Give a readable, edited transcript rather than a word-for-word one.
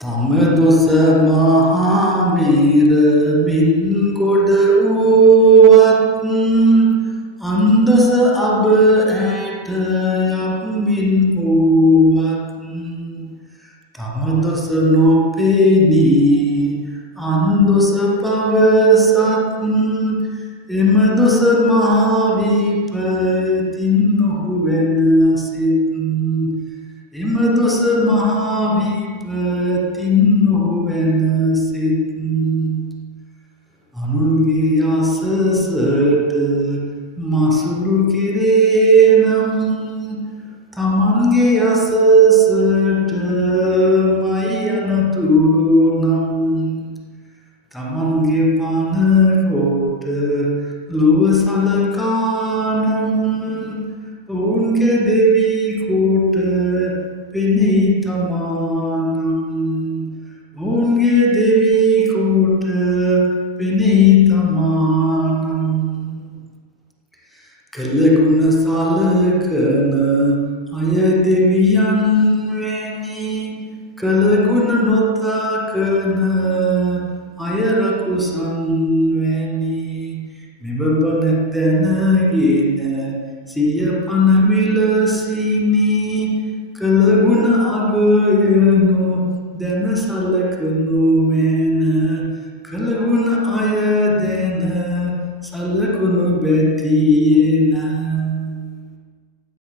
තම දොස මහා මේරමින් ගොඩ වූවත් අන්දොස අබ ඇට යම්මින් වූවත් තම දොස නොපෙනී අන්දොස පවසත් එම දොස මහා විපතින් නොහු වෙනසිට එම දොස මහා විපතින් නොහු වෙනසිට අනුන්ගේ යසසට මසුරු කෙරේ නම් තමන්ගේ යසසට මයි අනතුරු නම් තමන්ගේ පනකොට ලොව සලකානම් ඔවුන්ගේ දෙවිකුට පෙනෙයි තමානම් ඔවුන්ගේ දෙවිකුට පෙනෙයි තමානම් කළගුණ සලකන අය දෙවියන් වැනි කළගුණ නොතකන අය රකුසන් වැනි මෙබබන දැනගෙන සිය පන විලසිනි කළගුණ අගයනු දැන සලකනු